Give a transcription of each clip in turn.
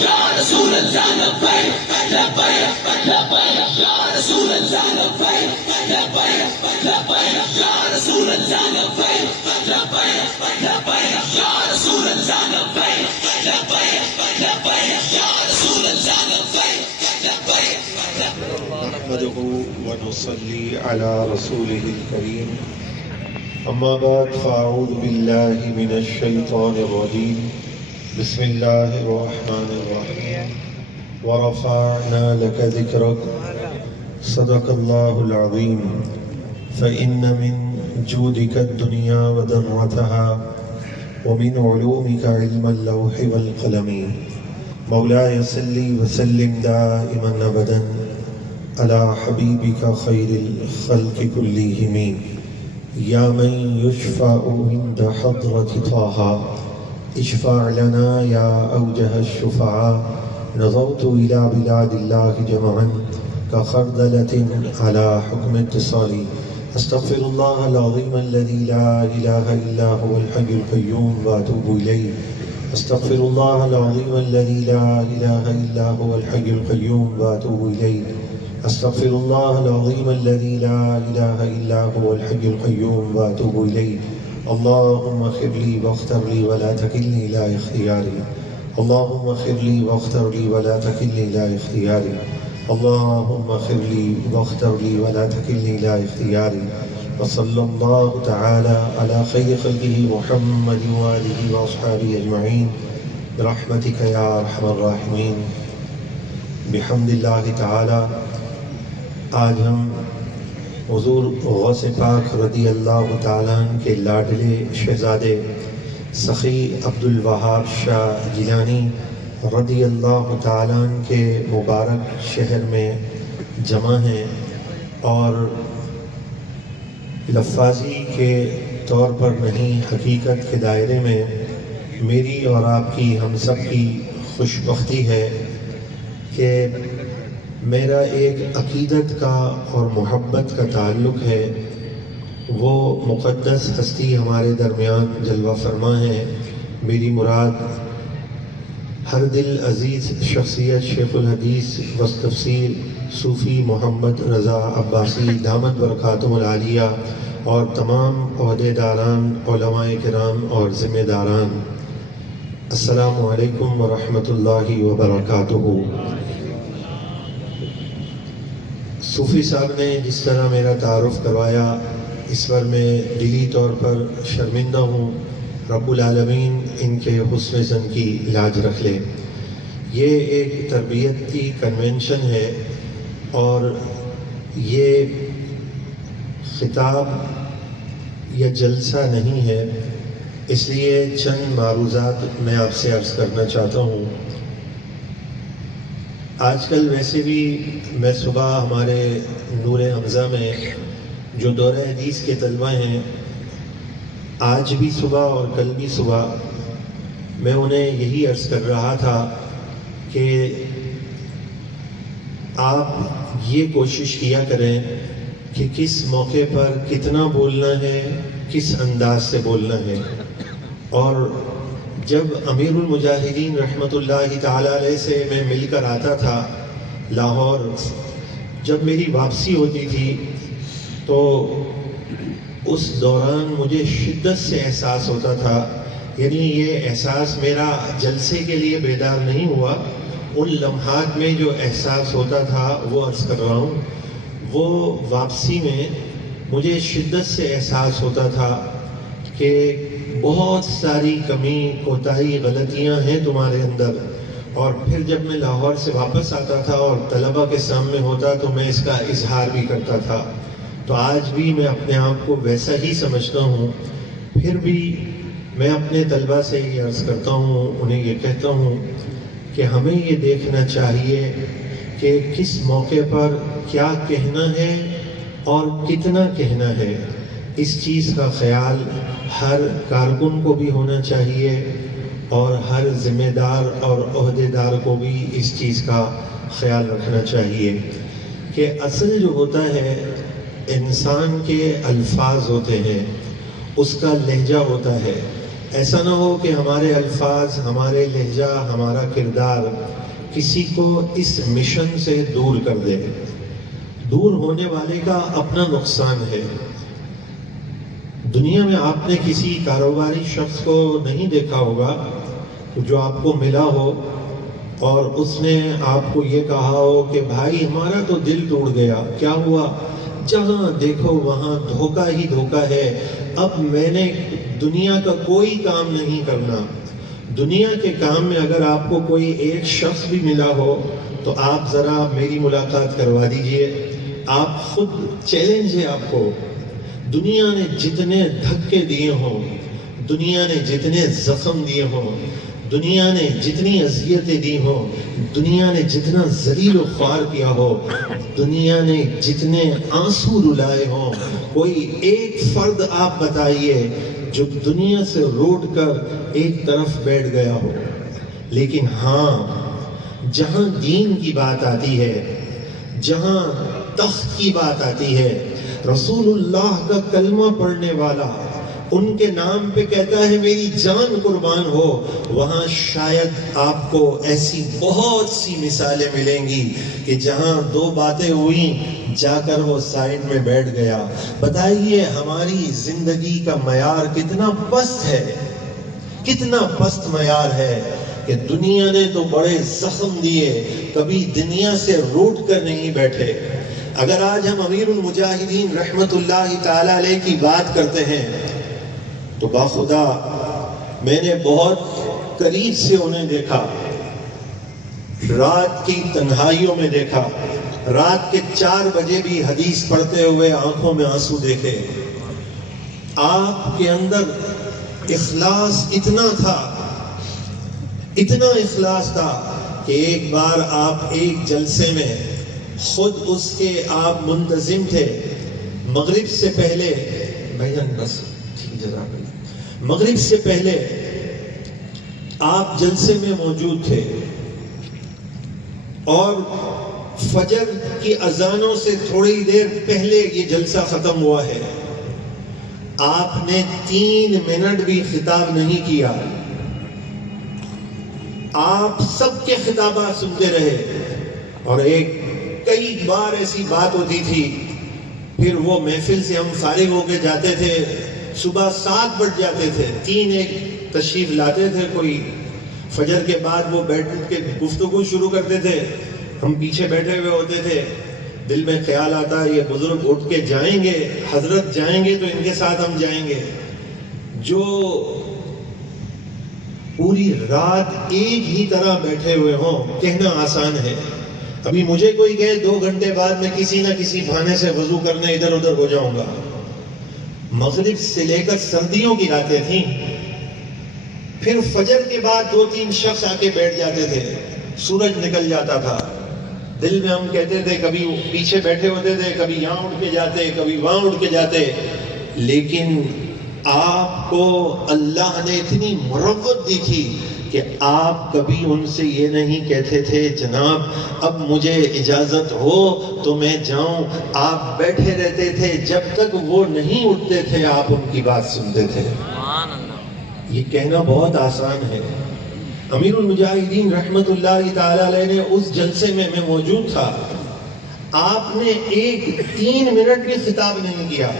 یا رسول اللہ لبیک لبیک لبیک یا رسول اللہ لبیک لبیک لبیک یا رسول اللہ لبیک لبیک لبیک یا رسول اللہ لبیک لبیک لبیک یا رسول اللہ لبیک لبیک نحمده ونصلي على رسوله الكريم أما بعد فأعوذ بالله من الشيطان الرجيم بسم الله الرحمن الرحيم ورفعنا لك ذكرك صدق الله العظيم فإن من جودك الدنيا وذرتها ومن علومك علم اللوح والقلم مولاي صل وسلم دائما أبدا على حبيبك خير الخلق كلهم يا من يشفع عند حضرة طه اشفع لنا يا أوجه الشفعاء نظرت إلى بلاد الله جمعا كخردلة على حكم اتصالي استغفر الله العظيم الذي لا إله إلا هو الحي القيوم وأتوب إليه استغفر الله العظيم الذي لا إله إلا هو الحي القيوم وأتوب إليه استغفر الله العظيم الذي لا إله إلا هو الحي القيوم وأتوب إليه اللهم اغفر لي واغفر لي ولا تكلني إلى اختياري اللهم اغفر لي واغفر لي ولا تكلني إلى اختياري اللهم اغفر لي واغفر لي ولا تكلني إلى اختياري وصلى الله تعالى على خير خلقه محمد وآله وأصحابه أجمعين برحمتك يا أرحم الراحمين بحمد الله تعالى. آج ہم حضور غوث پاک رضی اللہ تعالیٰ عنہ کے لاڈلے شہزادے سخی عبدالوہاب شاہ جیلانی رضی اللہ تعالیٰ عنہ کے مبارک شہر میں جمع ہیں اور لفاظی کے طور پر نہیں حقیقت کے دائرے میں میری اور آپ کی ہم سب کی خوش بختی ہے کہ میرا ایک عقیدت کا اور محبت کا تعلق ہے. وہ مقدس ہستی ہمارے درمیان جلوہ فرما ہے. میری مراد ہر دل عزیز شخصیت شیخ الحدیث و تفسیر صوفی محمد رضا عباسی دامت برکاتہم العالیہ اور تمام عہدیداران علماء کرام اور ذمہ داران. السلام علیکم ورحمۃ اللہ وبرکاتہ. صوفی صاحب نے جس طرح میرا تعارف کروایا اس پر میں دلی طور پر شرمندہ ہوں. رب العالمین ان کے حسن ظن کی لاج رکھ لے. یہ ایک تربیتی کنونشن ہے اور یہ خطاب یا جلسہ نہیں ہے، اس لیے چند معروضات میں آپ سے عرض کرنا چاہتا ہوں. آج کل ویسے بھی میں صبح ہمارے نور حمزہ میں جو دورہ حدیث کے طلبہ ہیں، آج بھی صبح اور کل بھی صبح میں انہیں یہی عرض کر رہا تھا کہ آپ یہ کوشش کیا کریں کہ کس موقع پر کتنا بولنا ہے، کس انداز سے بولنا ہے. اور جب امیر المجاہدین رحمۃ اللہ تعالیٰ علیہ سے میں مل کر آتا تھا لاہور، جب میری واپسی ہوتی تھی تو اس دوران مجھے شدت سے احساس ہوتا تھا. یعنی یہ احساس میرا جلسے کے لیے بیدار نہیں ہوا، ان لمحات میں جو احساس ہوتا تھا وہ عرض کر رہا ہوں. وہ واپسی میں مجھے شدت سے احساس ہوتا تھا کہ بہت ساری کمی کوتاہی غلطیاں ہیں تمہارے اندر. اور پھر جب میں لاہور سے واپس آتا تھا اور طلبہ کے سامنے ہوتا تو میں اس کا اظہار بھی کرتا تھا. تو آج بھی میں اپنے آپ کو ویسا ہی سمجھتا ہوں. پھر بھی میں اپنے طلبہ سے یہ عرض کرتا ہوں، انہیں یہ کہتا ہوں کہ ہمیں یہ دیکھنا چاہیے کہ کس موقع پر کیا کہنا ہے اور کتنا کہنا ہے. اس چیز کا خیال ہر کارکن کو بھی ہونا چاہیے اور ہر ذمہ دار اور عہدیدار کو بھی اس چیز کا خیال رکھنا چاہیے کہ اصل جو ہوتا ہے انسان کے الفاظ ہوتے ہیں، اس کا لہجہ ہوتا ہے. ایسا نہ ہو کہ ہمارے الفاظ، ہمارے لہجہ، ہمارا کردار کسی کو اس مشن سے دور کر دے۔ دور ہونے والے کا اپنا نقصان ہے۔ دنیا میں آپ نے کسی کاروباری شخص کو نہیں دیکھا ہوگا جو آپ کو ملا ہو اور اس نے آپ کو یہ کہا ہو کہ بھائی ہمارا تو دل ٹوٹ گیا، کیا ہوا؟ جہاں دیکھو وہاں دھوکہ ہی دھوکہ ہے، اب میں نے دنیا کا کوئی کام نہیں کرنا۔ دنیا کے کام میں اگر آپ کو کوئی ایک شخص بھی ملا ہو تو آپ ذرا میری ملاقات کروا دیجئے۔ آپ خود چیلنج ہے آپ کو۔ دنیا نے جتنے دھکے دیے ہوں، دنیا نے جتنے زخم دیے ہوں، دنیا نے جتنی اذیتیں دی ہوں، دنیا نے جتنا ذلیل و خوار کیا ہو، دنیا نے جتنے آنسو رلائے ہوں، کوئی ایک فرد آپ بتائیے جو دنیا سے روٹ کر ایک طرف بیٹھ گیا ہو۔ لیکن ہاں، جہاں دین کی بات آتی ہے، جہاں تخت کی بات آتی ہے، رسول اللہ کا کلمہ پڑھنے والا ان کے نام پہ کہتا ہے میری جان قربان ہو، وہاں شاید آپ کو ایسی بہت سی مثالیں ملیں گی کہ جہاں دو باتیں ہوئیں جا کر وہ سائڈ میں بیٹھ گیا۔ بتائیے ہماری زندگی کا معیار کتنا پست ہے، کتنا پست معیار ہے کہ دنیا نے تو بڑے زخم دیے، کبھی دنیا سے روٹ کر نہیں بیٹھے۔ اگر آج ہم امیر المجاہدین رحمت اللہ تعالی علیہ کی بات کرتے ہیں تو باخدا میں نے بہت قریب سے انہیں دیکھا، رات کی تنہائیوں میں دیکھا، رات کے 4 بجے بھی حدیث پڑھتے ہوئے آنکھوں میں آنسو دیکھے۔ آپ کے اندر اخلاص اتنا تھا، اتنا اخلاص تھا کہ ایک بار آپ ایک جلسے میں خود اس کے آپ منتظم تھے، مغرب سے پہلے بھائی جان بس جزاک اللہ، مغرب سے پہلے آپ جلسے میں موجود تھے اور فجر کی اذانوں سے تھوڑی دیر پہلے یہ جلسہ ختم ہوا ہے۔ آپ نے 3 منٹ بھی خطاب نہیں کیا، آپ سب کے خطابات سنتے رہے اور کئی بار ایسی بات ہوتی تھی، پھر وہ محفل سے ہم فارغ ہو کے جاتے تھے، صبح 7 بج جاتے تھے، 3 ایک تشریف لاتے تھے کوئی، فجر کے بعد وہ بیٹھ کے گفتگو شروع کرتے تھے، ہم پیچھے بیٹھے ہوئے ہوتے تھے، دل میں خیال آتا یہ بزرگ اٹھ کے جائیں گے، حضرت جائیں گے تو ان کے ساتھ ہم جائیں گے۔ جو پوری رات ایک ہی طرح بیٹھے ہوئے ہوں، کہنا آسان ہے۔ ابھی مجھے کوئی کہے 2 گھنٹے بعد میں کسی نہ کسی بہانے سے وضو کرنے ادھر ادھر ہو جاؤں گا۔ مغرب سے لے کر سردیوں کی راتیں تھیں، پھر فجر کے بعد 2-3 شخص آ کے بیٹھ جاتے تھے، سورج نکل جاتا تھا، دل میں ہم کہتے تھے، کبھی پیچھے بیٹھے ہوتے تھے، کبھی یہاں اٹھ کے جاتے، کبھی وہاں اٹھ کے جاتے، لیکن آپ کو اللہ نے اتنی مرغت دی تھی کہ آپ کبھی ان سے یہ نہیں کہتے تھے جناب اب مجھے اجازت ہو تو میں جاؤں۔ آپ بیٹھے رہتے تھے جب تک وہ نہیں اٹھتے تھے، آپ ان کی بات سنتے تھے۔ یہ کہنا بہت آسان ہے۔ امیر المجاہدین رحمت اللہ تعالی علیہ نے اس جلسے میں موجود تھا، آپ نے 3 منٹ بھی خطاب نہیں کیا۔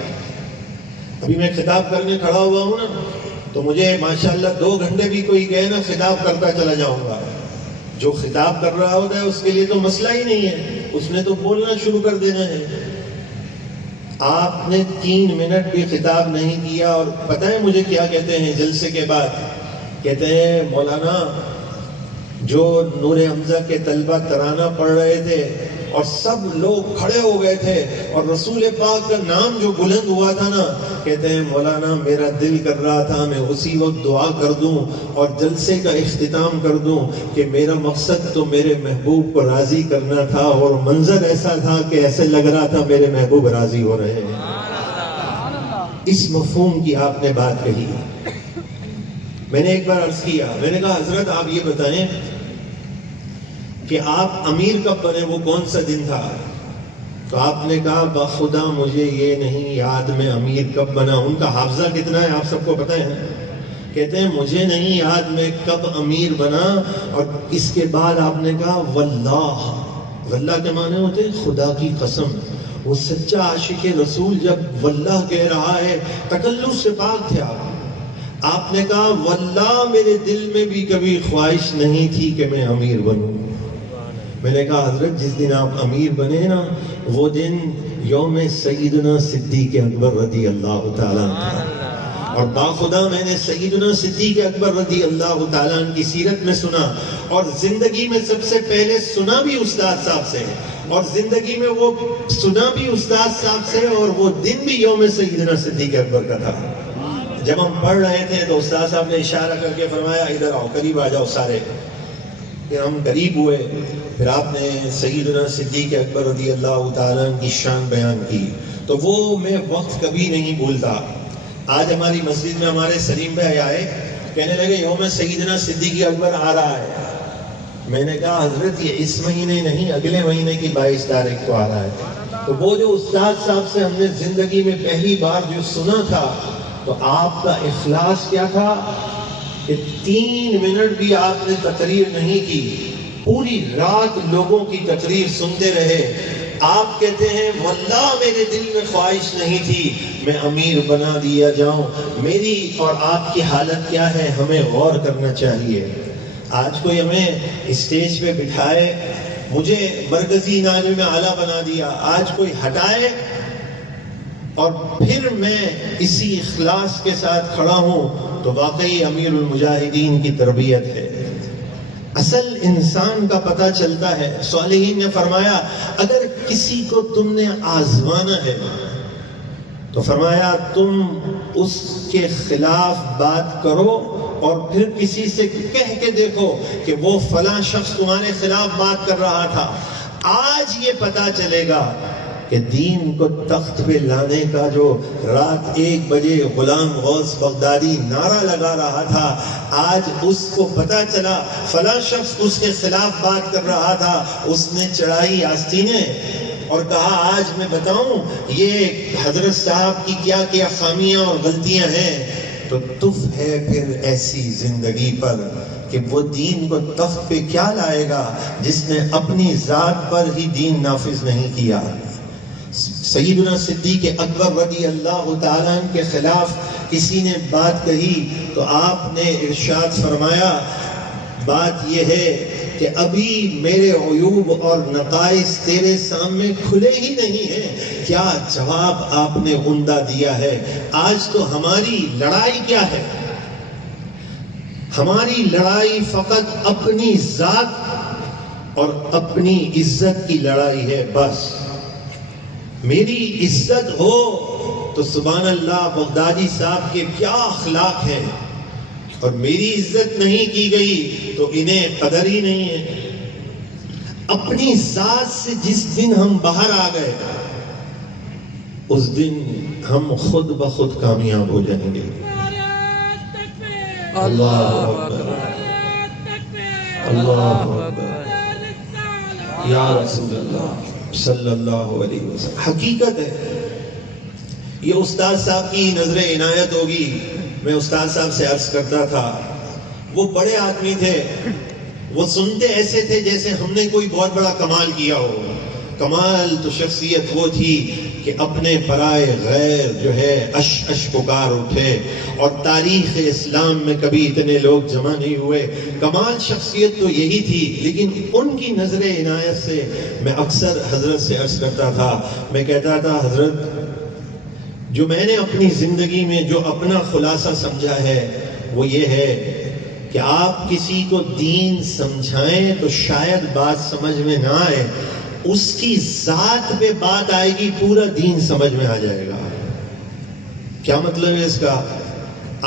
ابھی میں خطاب کرنے کھڑا ہوا ہوں نا تو مجھے ماشاءاللہ 2 گھنٹے بھی کوئی کہے نا خطاب کرتا چلا جاؤں گا۔ جو خطاب کر رہا ہوتا ہے اس کے لیے تو مسئلہ ہی نہیں ہے، اس نے تو بولنا شروع کر دینا ہے۔ آپ نے 3 منٹ بھی خطاب نہیں کیا، اور پتہ ہے مجھے کیا کہتے ہیں جلسے کے بعد؟ کہتے ہیں مولانا جو نور حمزہ کے طلبہ ترانہ پڑھ رہے تھے اور سب لوگ کھڑے ہو گئے تھے اور رسول پاک کا نام جو بلند ہوا تھا نا، کہتے ہیں مولانا میرا دل کر رہا تھا میں اسی وقت دعا کر دوں اور جلسے کا اختتام کر دوں کہ میرا مقصد تو میرے محبوب کو راضی کرنا تھا، اور منظر ایسا تھا کہ ایسے لگ رہا تھا میرے محبوب راضی ہو رہے ہیں۔ اس مفہوم کی آپ نے بات کہی۔ میں نے ایک بار عرض کیا، میں نے کہا حضرت آپ یہ بتائیں کہ آپ امیر کب بنے، وہ کون سا دن تھا؟ تو آپ نے کہا بخدا مجھے یہ نہیں یاد میں امیر کب بنا۔ ان کا حافظہ کتنا ہے آپ سب کو پتہ ہے، کہتے ہیں مجھے نہیں یاد میں کب امیر بنا، اور اس کے بعد آپ نے کہا واللہ. واللہ کے معنی ہوتے ہیں خدا کی قسم. وہ سچا عاشق رسول جب واللہ کہہ رہا ہے، تکلف سے پاک تھے آپ. آپ نے کہا واللہ میرے دل میں بھی کبھی خواہش نہیں تھی کہ میں امیر بنوں. میں نے کہا حضرت جس دن آپ امیر بنے نا، وہ دن یوم سیدنا صدیق اکبر رضی اللہ تعالیٰ عنہ تھا. اور باخدا میں نے سیدنا صدیق اکبر رضی اللہ تعالیٰ عنہ کی سیرت میں سنا، اور زندگی میں سب سے پہلے سنا بھی استاد صاحب سے، اور زندگی میں وہ سنا بھی استاد صاحب سے، اور وہ دن بھی یوم سیدنا صدیق اکبر کا تھا. جب ہم پڑھ رہے تھے تو استاد صاحب نے اشارہ کر کے فرمایا ادھر آؤ، قریب آ جاؤ سارے. پھر ہم قریب ہوئے، پھر آپ نے سیدنا صدیق اکبر رضی اللہ تعالیٰ کی شان بیان کی. تو وہ میں وقت کبھی نہیں بھولتا. آج ہماری مسجد میں ہمارے سلیم بھائی آئے، کہنے لگے یوم سیدنا صدیق اکبر آ رہا ہے. میں نے کہا حضرت یہ اس مہینے نہیں، اگلے مہینے کی 22 تاریخ کو آ رہا ہے. تو وہ جو استاد صاحب سے ہم نے زندگی میں پہلی بار جو سنا تھا، تو آپ کا اخلاص کیا تھا کہ 3 منٹ بھی آپ نے تقریر نہیں کی، پوری رات لوگوں کی تقریر سنتے رہے. آپ کہتے ہیں واللہ میرے دل میں خواہش نہیں تھی میں امیر بنا دیا جاؤں. میری اور آپ کی حالت کیا ہے ہمیں غور کرنا چاہیے. آج کوئی ہمیں اسٹیج پہ بٹھائے، مجھے مرکزی انعام میں اعلیٰ بنا دیا، آج کوئی ہٹائے اور پھر میں اسی اخلاص کے ساتھ کھڑا ہوں، تو واقعی امیر المجاہدین کی تربیت ہے. اصل انسان کا پتہ چلتا ہے. صالحین نے فرمایا اگر کسی کو تم نے آزمانا ہے تو فرمایا تم اس کے خلاف بات کرو اور پھر کسی سے کہہ کے دیکھو کہ وہ فلاں شخص تمہارے خلاف بات کر رہا تھا. آج یہ پتہ چلے گا کہ دین کو تخت پہ لانے کا جو رات 1 بجے غلام غوث بغدادی نعرہ لگا رہا تھا، آج اس کو پتا چلا فلاں شخص اس کے خلاف بات کر رہا تھا، اس نے چڑھائی آستینیں اور کہا آج میں بتاؤں یہ حضرت صاحب کی کیا کیا خامیاں اور غلطیاں ہیں. تو تف ہے پھر ایسی زندگی پر کہ وہ دین کو تخت پہ کیا لائے گا جس نے اپنی ذات پر ہی دین نافذ نہیں کیا. سیدنا صدیق اکبر رضی اللہ تعالیٰ کے خلاف کسی نے بات کہی تو آپ نے ارشاد فرمایا بات یہ ہے کہ ابھی میرے عیوب اور نقائص تیرے سامنے کھلے ہی نہیں ہیں، کیا جواب آپ نے عمدہ دیا ہے. آج تو ہماری لڑائی کیا ہے؟ ہماری لڑائی فقط اپنی ذات اور اپنی عزت کی لڑائی ہے. بس میری عزت ہو تو سبحان اللہ بغدادی صاحب کے کیا اخلاق ہیں، اور میری عزت نہیں کی گئی تو انہیں قدر ہی نہیں ہے. اپنی ذات سے جس دن ہم باہر آ گئے اس دن ہم خود بخود کامیاب ہو جائیں گے. اللہ اکبر، اللہ اکبر، یا رسول اللہ صلی اللہ علیہ وسلم. حقیقت ہے یہ استاد صاحب کی نظر عنایت ہوگی. میں استاد صاحب سے عرض کرتا تھا وہ بڑے آدمی تھے، وہ سنتے ایسے تھے جیسے ہم نے کوئی بہت بڑا کمال کیا ہو. کمال تو شخصیت وہ تھی کہ اپنے برائے غیر جو ہے اش پکار اٹھے، اور تاریخ اسلام میں کبھی اتنے لوگ جمع نہیں ہوئے. کمال شخصیت تو یہی تھی. لیکن ان کی نظر عنایت سے میں اکثر حضرت سے عرض کرتا تھا، میں کہتا تھا حضرت جو میں نے اپنی زندگی میں جو اپنا خلاصہ سمجھا ہے وہ یہ ہے کہ آپ کسی کو دین سمجھائیں تو شاید بات سمجھ میں نہ آئے، اس کی ذات پہ بات آئے گی پورا دین سمجھ میں آ جائے گا. کیا مطلب ہے اس کا؟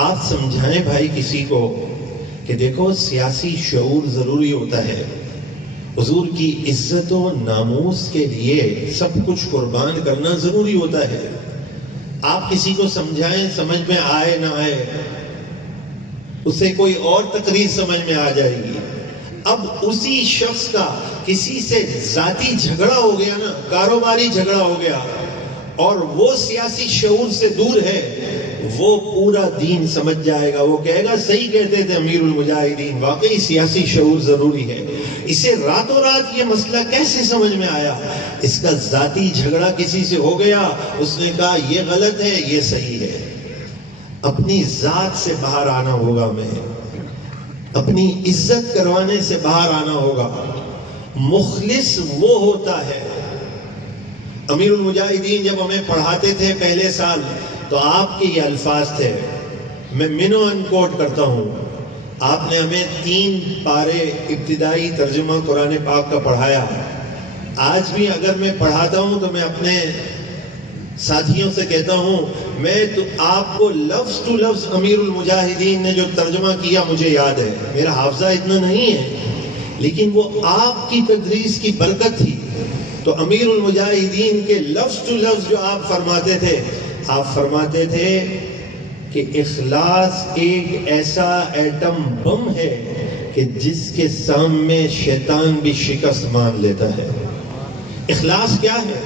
آپ سمجھائیں بھائی کسی کو کہ دیکھو سیاسی شعور ضروری ہوتا ہے، حضور کی عزت و ناموس کے لیے سب کچھ قربان کرنا ضروری ہوتا ہے. آپ کسی کو سمجھائیں سمجھ میں آئے نہ آئے، اسے کوئی اور تقریر سمجھ میں آ جائے گی. اب اسی شخص کا کسی سے ذاتی جھگڑا ہو گیا نا، کاروباری جھگڑا ہو گیا، اور وہ سیاسی شعور سے دور ہے وہ پورا دین سمجھ جائے گا. وہ کہے گا صحیح کہتے تھے امیر المجاہدین, واقعی سیاسی شعور ضروری ہے. اسے راتوں رات یہ مسئلہ کیسے سمجھ میں آیا؟ اس کا ذاتی جھگڑا کسی سے ہو گیا, اس نے کہا یہ غلط ہے یہ صحیح ہے. اپنی ذات سے باہر آنا ہوگا, میں اپنی عزت کروانے سے باہر آنا ہوگا. مخلص وہ ہوتا ہے. امیر المجاہدین جب ہمیں پڑھاتے تھے پہلے سال تو آپ کے یہ الفاظ تھے, میں منو ان کوٹ کرتا ہوں. آپ نے ہمیں 3 پارے ابتدائی ترجمہ قرآن پاک کا پڑھایا. آج بھی اگر میں پڑھاتا ہوں تو میں اپنے ساتھیوں سے کہتا ہوں, میں تو آپ کو لفظ ٹو لفظ امیر المجاہدین نے جو ترجمہ کیا مجھے یاد ہے. میرا حافظہ اتنا نہیں ہے, لیکن وہ آپ کی تدریس کی برکت تھی. تو امیر المجاہدین کے لفظ ٹو لفظ جو آپ فرماتے تھے, آپ فرماتے تھے کہ اخلاص ایک ایسا ایٹم بم ہے کہ جس کے سامنے شیطان بھی شکست مان لیتا ہے. اخلاص کیا ہے؟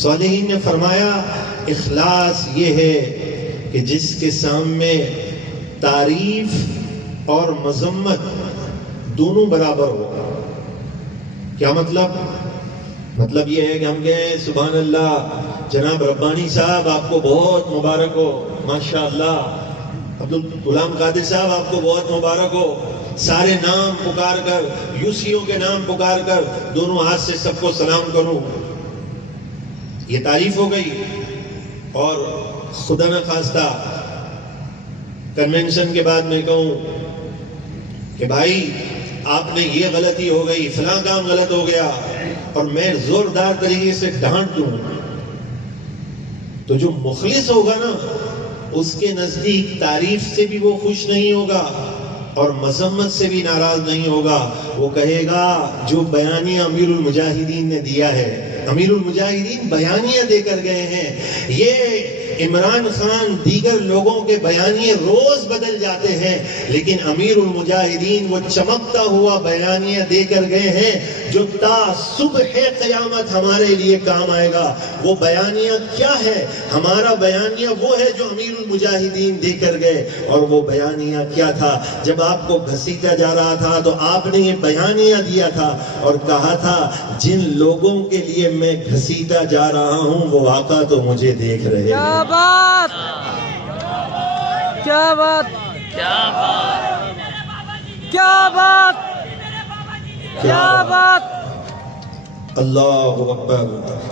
صالحین نے فرمایا اخلاص یہ ہے کہ جس کے سامنے تعریف اور مذمت دونوں برابر ہو. کیا مطلب؟ مطلب یہ ہے کہ ہم کہیں سبحان اللہ جناب ربانی صاحب آپ کو بہت مبارک ہو, ماشاءاللہ عبدالغلام قادر صاحب آپ کو بہت مبارک ہو. سارے نام پکار کر, یوسیوں کے نام پکار کر دونوں ہاتھ سے سب کو سلام کروں, یہ تعریف ہو گئی. اور خدا نہ خواستہ کنونشن کے بعد میں کہوں کہ بھائی آپ نے یہ غلطی ہو گئی, فلاں کام غلط ہو گیا, اور میں زوردار طریقے سے ڈانٹ دوں, تو جو مخلص ہوگا نا اس کے نزدیک تعریف سے بھی وہ خوش نہیں ہوگا اور مذمت سے بھی ناراض نہیں ہوگا. وہ کہے گا جو بیانیہ امیر المجاہدین نے دیا ہے, امیر المجاہدین بیانیہ دے کر گئے ہیں. یہ عمران خان دیگر لوگوں کے بیانیے روز بدل جاتے ہیں, لیکن امیر المجاہدین وہ چمکتا ہوا بیانیہ دے کر گئے ہیں جو تا صبح قیامت ہمارے لیے کام آئے گا. وہ بیانیہ کیا ہے؟ ہمارا بیانیہ وہ ہے جو امیر المجاہدین دے کر گئے. اور وہ بیانیہ کیا تھا؟ جب آپ کو گھسیٹا جا رہا تھا تو آپ نے یہ بیانیہ دیا تھا اور کہا تھا جن لوگوں کے لیے میں گھسیٹا جا رہا ہوں وہ آقا تو مجھے دیکھ رہے ہیں. کیا بات, کیا بات, کیا بات, کیا بات, کیا بات. اللہ اکبر.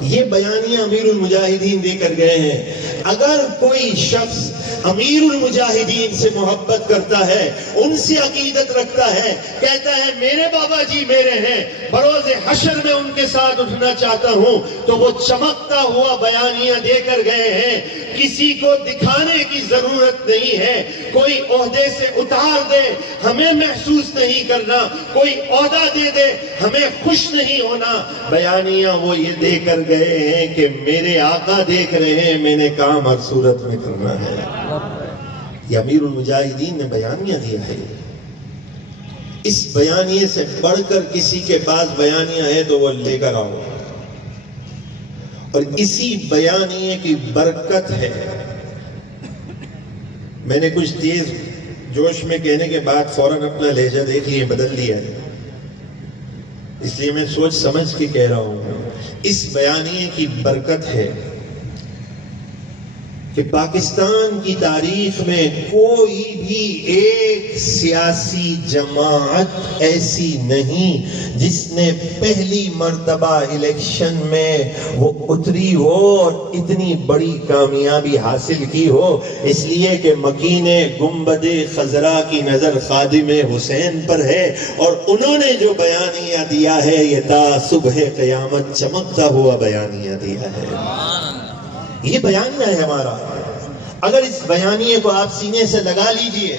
یہ بیانیہ امیر المجاہدین دے کر گئے ہیں. اگر کوئی شخص امیر المجاہدین سے محبت کرتا ہے, ان سے عقیدت رکھتا ہے, کہتا ہے میرے بابا جی میرے ہیں, بروز حشر میں ان کے ساتھ اٹھنا چاہتا ہوں, تو وہ چمکتا ہوا بیانیہ دے کر گئے ہیں. کسی کو دکھانے کی ضرورت نہیں ہے. کوئی عہدے سے اتار دے ہمیں محسوس نہیں کرنا, کوئی عہدہ دے دے ہمیں خوش نہیں ہونا. بیانیہ وہ یہ دے کر گئے ہیں کہ میرے آقا دیکھ رہے ہیں, میں نے کام ہر صورت میں کرنا ہے. یہ امیر المجاہدین نے بیانیہ دیا ہے. اس بیانیے سے بڑھ کر کسی کے پاس بیانیہ ہے تو وہ لے کر آؤ. اور اسی بیانیے کی برکت ہے. میں نے کچھ تیز جوش میں کہنے کے بعد فوراً اپنا لہجہ دیکھ لیے بدل لیا ہے, اس لیے میں سوچ سمجھ کے کہہ رہا ہوں. اس بیانیے کی برکت ہے کہ پاکستان کی تاریخ میں کوئی بھی ایک سیاسی جماعت ایسی نہیں جس نے پہلی مرتبہ الیکشن میں وہ اتری ہو اور اتنی بڑی کامیابی حاصل کی ہو. اس لیے کہ مکین گنبد خضرا کی نظر خادم حسین پر ہے, اور انہوں نے جو بیانیہ دیا ہے یہ تا صبح قیامت چمکتا ہوا بیانیہ دیا ہے. یہ بیانیہ ہے ہمارا. اگر اس بیانیے کو آپ سینے سے لگا لیجئے,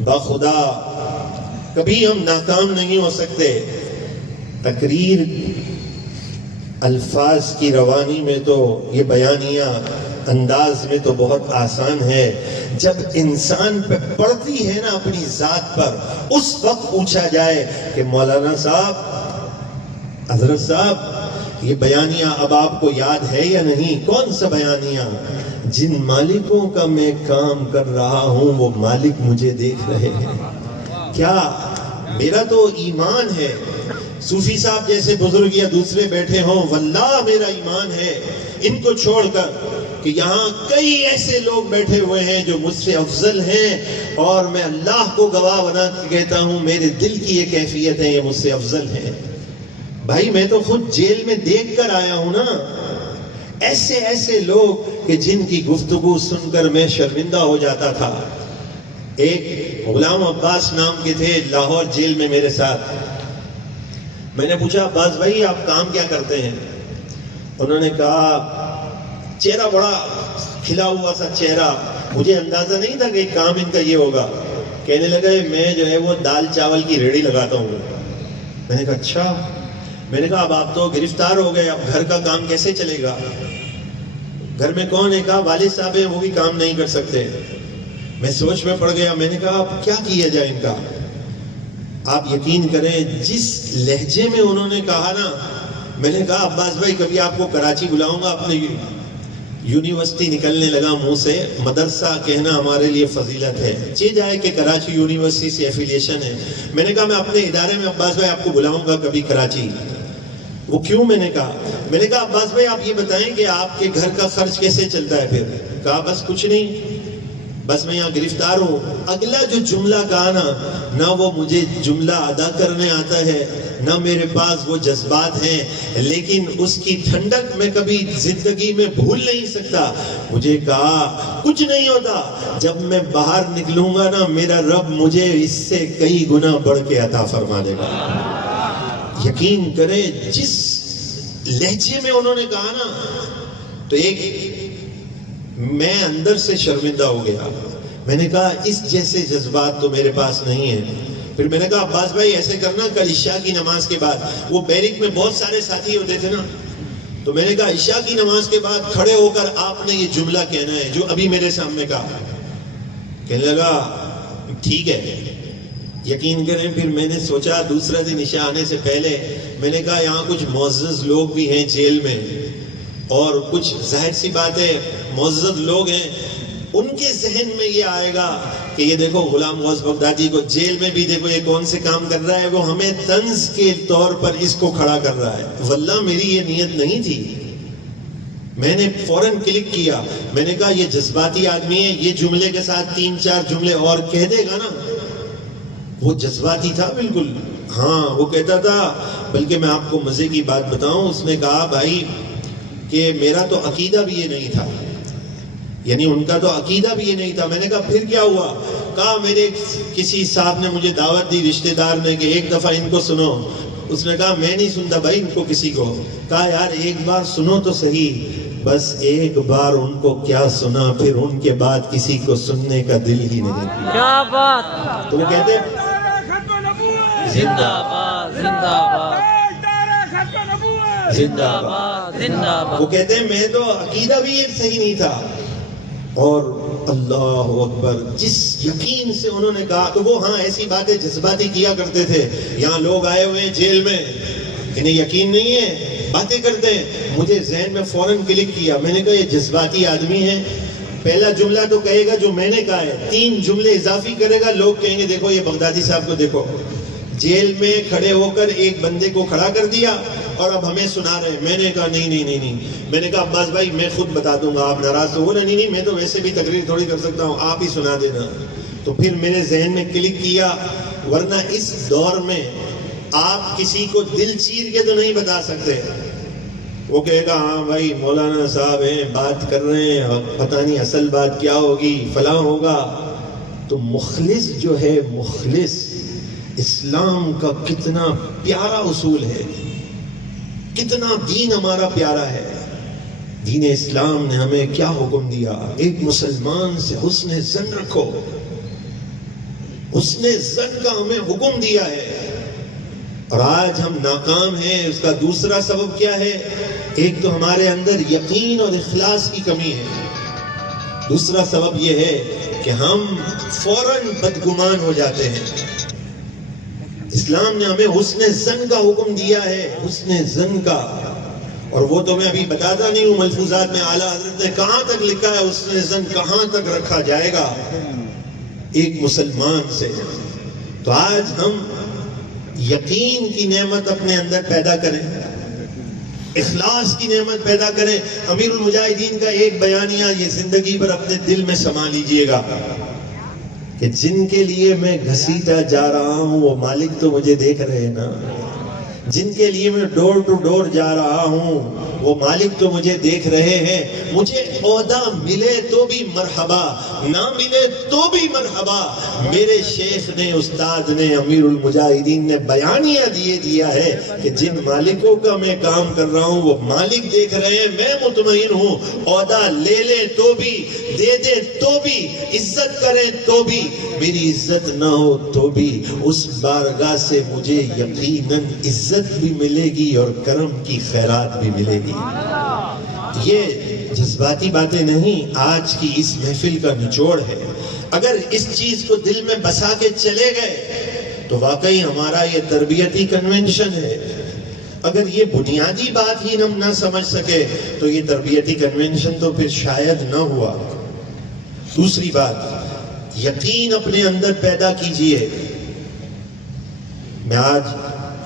بخدا کبھی ہم ناکام نہیں ہو سکتے. تقریر الفاظ کی روانی میں تو یہ بیانیہ انداز میں تو بہت آسان ہے. جب انسان پہ پڑتی ہے نا اپنی ذات پر, اس وقت پوچھا جائے کہ مولانا صاحب, حضرت صاحب, یہ بیانیہ اب آپ کو یاد ہے یا نہیں؟ کون سا بیانیہ؟ جن مالکوں کا میں کام کر رہا ہوں وہ مالک مجھے دیکھ رہے ہیں. کیا میرا تو ایمان ہے. صوفی صاحب جیسے بزرگ یا دوسرے بیٹھے ہوں، واللہ میرا ایمان ہے ان کو چھوڑ کر کہ یہاں کئی ایسے لوگ بیٹھے ہوئے ہیں جو مجھ سے افضل ہیں، اور میں اللہ کو گواہ بنا کے کہتا ہوں میرے دل کی یہ کیفیت ہے، یہ مجھ سے افضل ہیں. بھائی میں تو خود جیل میں دیکھ کر آیا ہوں نا، ایسے ایسے لوگ کہ جن کی گفتگو سن کر میں شرمندہ ہو جاتا تھا. ایک غلام عباس نام کے تھے، لاہور جیل میں میرے ساتھ. میں نے پوچھا عباس بھائی آپ کام کیا کرتے ہیں؟ انہوں نے کہا، چہرہ بڑا کھلا ہوا سا چہرہ، مجھے اندازہ نہیں تھا کہ کام ان کا یہ ہوگا. کہنے لگا میں جو ہے وہ دال چاول کی ریڑھی لگاتا ہوں. میں نے کہا اچھا. میں نے کہا اب آپ تو گرفتار ہو گئے، اب گھر کا کام کیسے چلے گا؟ گھر میں کون ہے؟ کہا والد صاحب ہیں، وہ بھی کام نہیں کر سکتے. میں سوچ میں پڑ گیا. میں نے کہا اب کیا کیا جائے ان کا؟ آپ یقین کریں جس لہجے میں انہوں نے کہا نا، میں نے کہا عباس بھائی کبھی آپ کو کراچی بلاؤں گا. اپنے یونیورسٹی نکلنے لگا منہ سے، مدرسہ کہنا ہمارے لیے فضیلت ہے، چاہے جائے کہ کراچی یونیورسٹی سے ایفیلیشن ہے. میں نے کہا میں اپنے ادارے میں عباس بھائی آپ کو بلاؤں گا کبھی کراچی. وہ کیوں؟ میں نے کہا عباس بھائی آپ یہ بتائیں کہ آپ کے گھر کا خرچ کیسے چلتا ہے پھر؟ کہا بس کچھ نہیں، بس میں یہاں گرفتار ہوں. اگلا جو جملہ کہا نا، نہ وہ مجھے جملہ ادا کرنے آتا ہے، نہ میرے پاس وہ جذبات ہیں، لیکن اس کی ٹھنڈک میں کبھی زندگی میں بھول نہیں سکتا. مجھے کہا کچھ نہیں ہوتا، جب میں باہر نکلوں گا نا میرا رب مجھے اس سے کئی گنا بڑھ کے عطا فرما دے گا. یقین کریں جس لہجے میں انہوں نے کہا نا، تو ایک میں اندر سے شرمندہ ہو گیا. میں نے کہا اس جیسے جذبات تو میرے پاس نہیں ہیں. پھر میں نے کہا عباس بھائی ایسے کرنا، کل عشاء کی نماز کے بعد، وہ بیرک میں بہت سارے ساتھی ہوتے تھے نا، تو میں نے کہا عشاء کی نماز کے بعد کھڑے ہو کر آپ نے یہ جملہ کہنا ہے جو ابھی میرے سامنے کہا. کہنے لگا ٹھیک ہے. یقین کریں پھر میں نے سوچا دوسرا دن عشاء آنے سے پہلے میں نے کہا یہاں کچھ معزز لوگ بھی ہیں جیل میں، اور کچھ ظاہر سی بات ہے معزز لوگ ہیں، ان کے ذہن میں یہ آئے گا کہ یہ دیکھو غلام غوث بغدادی کو جیل میں بھی دیکھو یہ کون سے کام کر رہا ہے، وہ ہمیں طنز کے طور پر اس کو کھڑا کر رہا ہے. واللہ میری یہ نیت نہیں تھی. میں نے فوراً کلک کیا. میں نے کہا یہ جذباتی آدمی ہے، یہ جملے کے ساتھ 3-4 جملے اور کہہ دے گا نا. وہ جذباتی تھا بالکل. ہاں وہ کہتا تھا، بلکہ میں آپ کو مزے کی بات بتاؤں، اس نے کہا بھائی کہ میرا تو عقیدہ بھی یہ نہیں تھا، یعنی ان کا تو عقیدہ بھی یہ نہیں تھا. میں نے کہا پھر کیا ہوا؟ کہا میرے کسی صاحب نے مجھے دعوت دی، رشتہ دار نے، کہ ایک دفعہ ان کو سنو. اس نے کہا میں نہیں سنتا بھائی ان کو کسی کو. کہا یار ایک بار سنو تو صحیح. بس ایک بار ان کو کیا سنا، پھر ان کے بعد کسی کو سننے کا دل ہی نہیں. کیا بات! تو وہ کہتے زندہ باد، زندہ باد، زندہ باد، زندہ باد. وہ کہتے ہیں میں تو عقیدہ بھی یہ صحیح نہیں تھا. اور اللہ اکبر جس یقین سے انہوں نے کہا، تو وہ ہاں ایسی باتیں جذباتی کیا کرتے تھے. یہاں لوگ آئے ہوئے ہیں جیل میں، انہیں یقین نہیں ہے، باتیں کرتے ہیں. مجھے ذہن میں فوراً کلک کیا. میں نے کہا یہ جذباتی آدمی ہے. پہلا جملہ تو کہے گا جو میں نے کہا ہے، 3 جملے اضافی کرے گا، لوگ کہیں گے دیکھو یہ بغدادی صاحب کو دیکھو، جیل میں کھڑے ہو کر ایک بندے کو کھڑا کر دیا اور اب ہمیں سنا رہے ہیں. میں نے کہا نہیں. میں نے کہا عباس بھائی میں خود بتا دوں گا، آپ ناراض ہو. بولا نہیں میں تو ویسے بھی تقریر تھوڑی کر سکتا ہوں، آپ ہی سنا دینا. تو پھر میرے ذہن میں کلک کیا، ورنہ اس دور میں آپ کسی کو دل چیر کے تو نہیں بتا سکتے. وہ کہے گا ہاں بھائی مولانا صاحب ہیں بات کر رہے ہیں، پتہ نہیں اصل بات کیا ہوگی، فلاں ہوگا. تو مخلص جو ہے، مخلص اسلام کا کتنا پیارا اصول ہے، کتنا دین ہمارا پیارا ہے. دین اسلام نے ہمیں کیا حکم دیا؟ ایک مسلمان سے حسن ظن رکھو. حسن ظن کا ہمیں حکم دیا ہے. اور آج ہم ناکام ہیں، اس کا دوسرا سبب کیا ہے؟ ایک تو ہمارے اندر یقین اور اخلاص کی کمی ہے. دوسرا سبب یہ ہے کہ ہم فوراً بدگمان ہو جاتے ہیں. اسلام نے ہمیں حسن ظن کا حکم دیا ہے، حسن ظن کا. اور وہ تو میں ابھی بتاتا نہیں ہوں ملفوظات میں اعلیٰ حضرت نے کہاں تک لکھا ہے، اس نے زن کہاں تک رکھا جائے گا ایک مسلمان سے۔ تو آج ہم یقین کی نعمت اپنے اندر پیدا کریں، اخلاص کی نعمت پیدا کریں۔ امیر المجاہدین کا ایک بیانیہ یہ زندگی پر اپنے دل میں سما لیجئے گا کہ جن کے لیے میں گھسیٹا جا رہا ہوں وہ مالک تو مجھے دیکھ رہے ہیں نا، جن کے لیے میں ڈور ٹو ڈور جا رہا ہوں وہ مالک تو مجھے دیکھ رہے ہیں۔ مجھے عہدہ ملے تو بھی مرحبا، نہ ملے تو بھی مرحبا۔ میرے شیخ نے، استاد نے، امیر المجاہدین نے بیانیہ دیا ہے کہ جن مالکوں کا میں کام کر رہا ہوں وہ مالک دیکھ رہے ہیں، میں مطمئن ہوں۔ عہدہ لے لے تو بھی، دے دے تو بھی، عزت کریں تو بھی، میری عزت نہ ہو تو بھی، اس بارگاہ سے مجھے یقیناً عزت بھی ملے گی اور کرم کی خیرات بھی ملے گی۔ یہ جذباتی باتیں نہیں، آج کی اس محفل کا نچوڑ ہے۔ اگر اس چیز کو دل میں بسا کے چلے گئے تو واقعی ہمارا یہ تربیتی کنونشن ہے۔ اگر یہ بنیادی بات ہی ہم نہ سمجھ سکے تو یہ تربیتی کنونشن تو پھر شاید نہ ہوا۔ دوسری بات، یقین اپنے اندر پیدا کیجئے۔ میں آج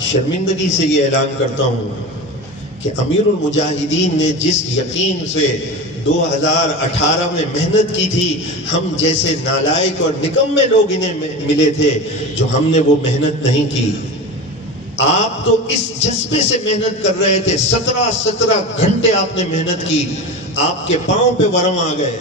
شرمندگی سے یہ اعلان کرتا ہوں کہ امیر المجاہدین نے جس یقین سے 2018 میں محنت کی تھی، ہم جیسے نالائق اور نکمے لوگ انہیں ملے تھے جو ہم نے وہ محنت نہیں کی۔ آپ تو اس جذبے سے محنت کر رہے تھے، 17 گھنٹے آپ نے محنت کی، آپ کے پاؤں پہ ورم آ گئے،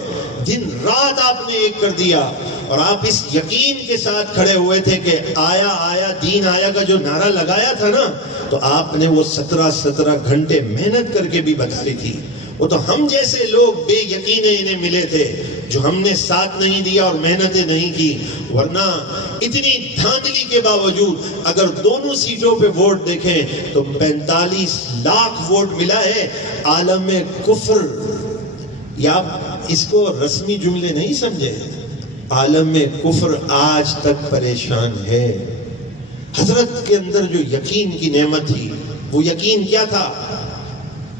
دن رات آپ نے ایک کر دیا، اور آپ اس یقین کے ساتھ کھڑے ہوئے تھے کہ آیا آیا دین آیا کا جو نعرہ لگایا تھا نا، تو آپ نے وہ 17 گھنٹے محنت کر کے بھی بتائی تھی۔ وہ تو ہم جیسے لوگ بے یقین انہیں ملے تھے جو ہم نے ساتھ نہیں دیا اور محنتیں نہیں کی، ورنہ اتنی دھاندلی کے باوجود اگر دونوں سیٹوں پہ ووٹ دیکھیں تو 45 لاکھ ووٹ ملا ہے۔ عالم کفر، یا اس کو رسمی جملے نہیں سمجھے، عالم کفر آج تک پریشان ہے۔ حضرت کے اندر جو یقین کی نعمت تھی، وہ یقین کیا تھا؟